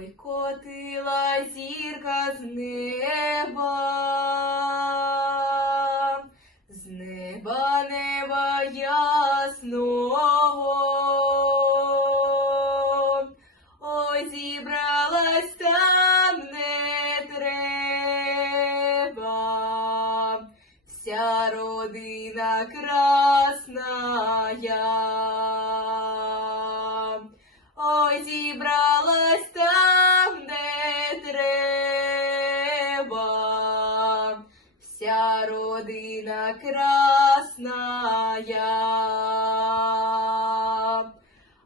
Ой, котила зірка з неба неба ясного. Ой, зібралась там не треба, вся родина красная. Ой, зібралась там не треба, вся родина красная.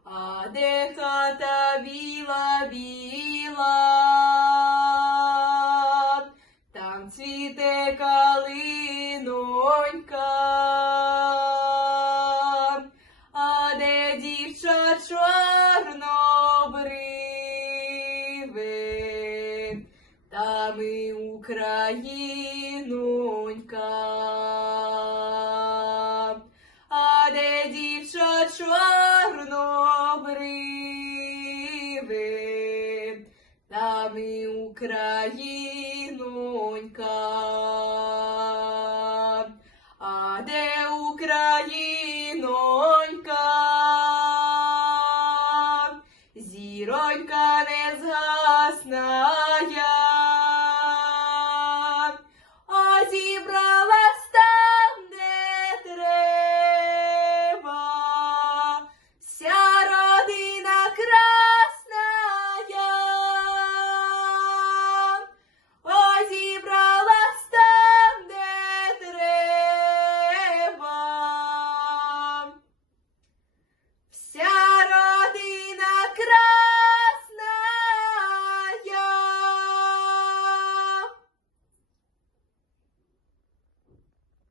А де хата біла-біла, там цвіте калинонька, а де дівча чорнобриве, там і Українонька. А де дівча чорнобриве, там і Українонька. А де Українонька, зіронька